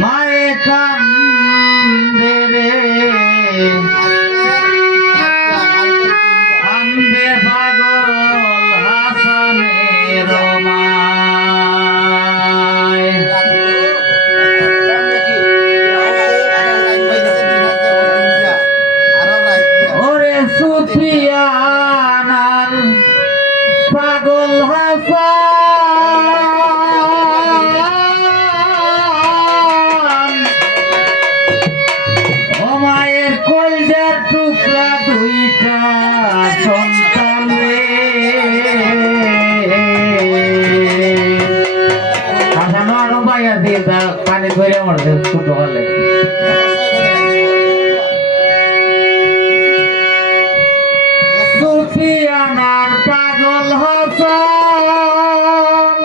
মায়ে কান্দে রে কান্দে পাগল হাসানের মায় ওরে সুফিয়ানার পাগল হাসান ও মায়ের কলজার টুকরা দুইটা সন্তান রে হাসানো আরো বাইয়া দিয়ে পানি ধরে মরছে ছোট হলে সুফিয়ানার পাগল হাসান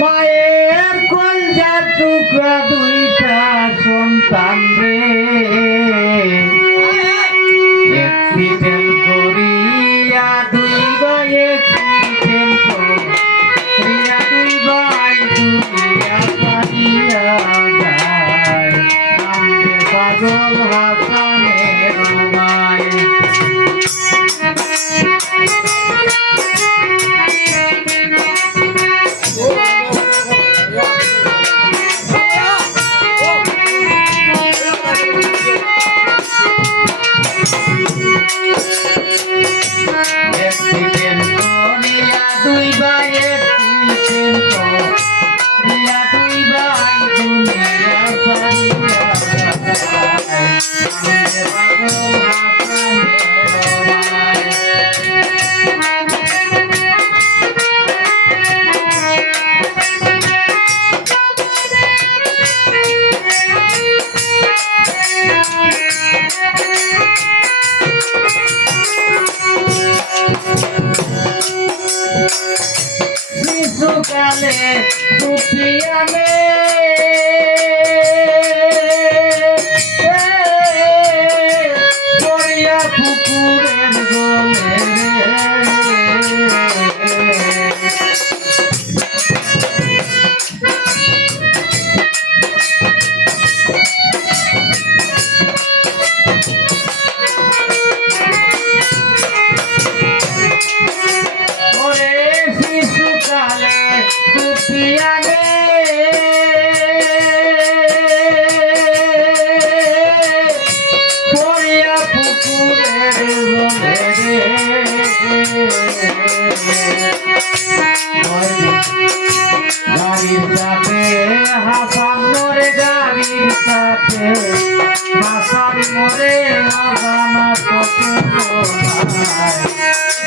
মায়ের কলজার টুকরা দুইটা সন্তান রে অ্যাক্সিডেন্ট করিয়া দুই ভাই অ্যাক্সিডেন্ট করিয়া দুই ভাই দুনিয়া ছাড়িয়া যায় কান্দে পাগল হাসানের মায় শিশুকালে সুফিয়ানে পড়িয়া পুকুরের গলে সুফিয়ানে পড়িয়া পুকুরের গলে গাড়ির সাথে হাসান মরে গাড়ির সাথে হাসান মরে অজানা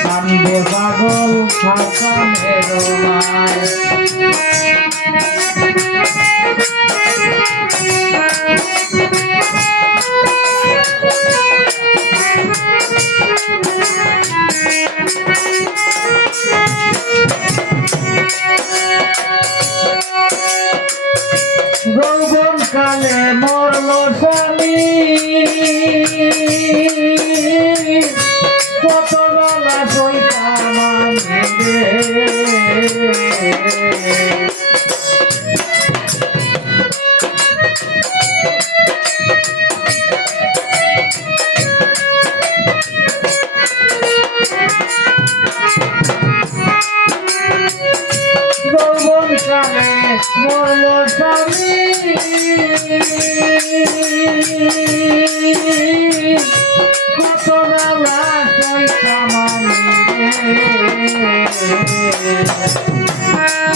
কান্দে পাগল হাসানের মায় যৌবন কালে মরল স্বামী কত বেলা সইতাম আমি যৌবন কালে মরল স্বামী কত বেলা সইতাম আমি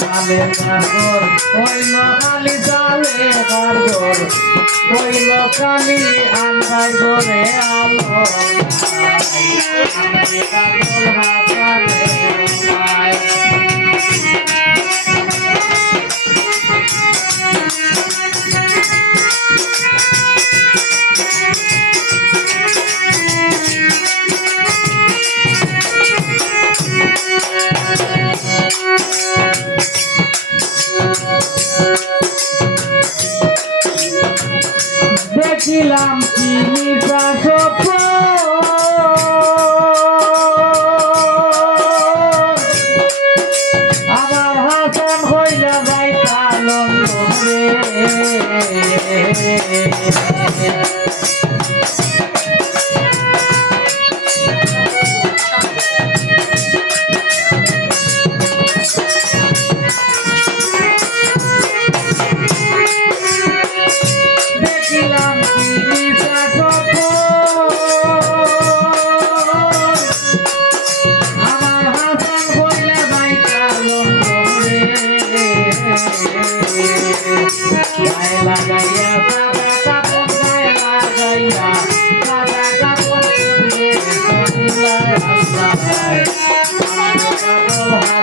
জালে কারগর হইল খালি জালে কারগর হইল খালি আন্দাই করে আলো কান্দে পাগল হাসানের মায় দেখিলাম কি নিশা স্বপ্ন আমার হাসান হইলা যাইতালো দেখিলাম আমার হাসান বইলে বাইকা লন্ডনে গায়ে লাগাইয়া সাদা কাপড় গায়ে লাগাইয়া সাদা কাপড় পরে সদিলায় হাসায় আমার কাপড়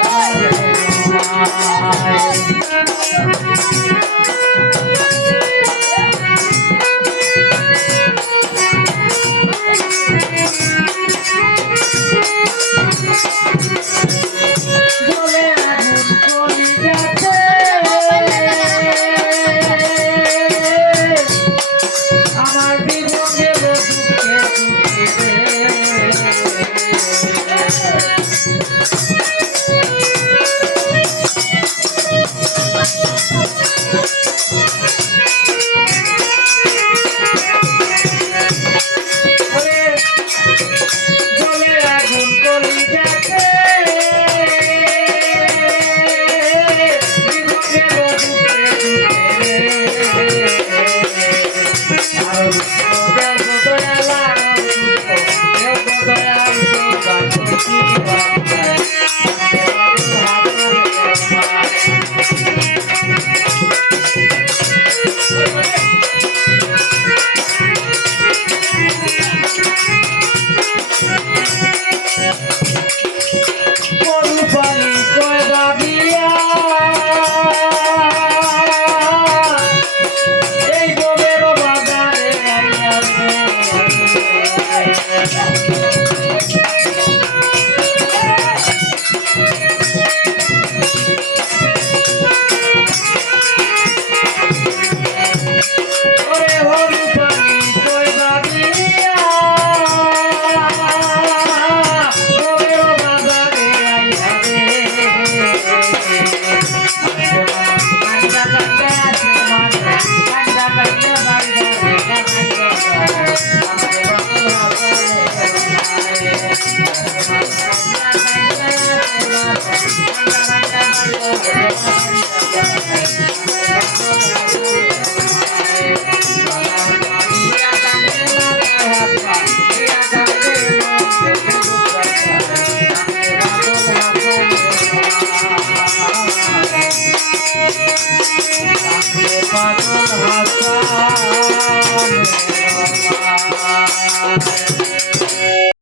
জলে আগুন কলিজাতে আমার জীবন গেল দুঃখে দুঃখে জলে আগুন কলিজাতে মরুপালি কয় বাবিয়া এই বনের বাগানে আইয়া ওরে মরুপালি কয় বাবিয়া পাগল হাসান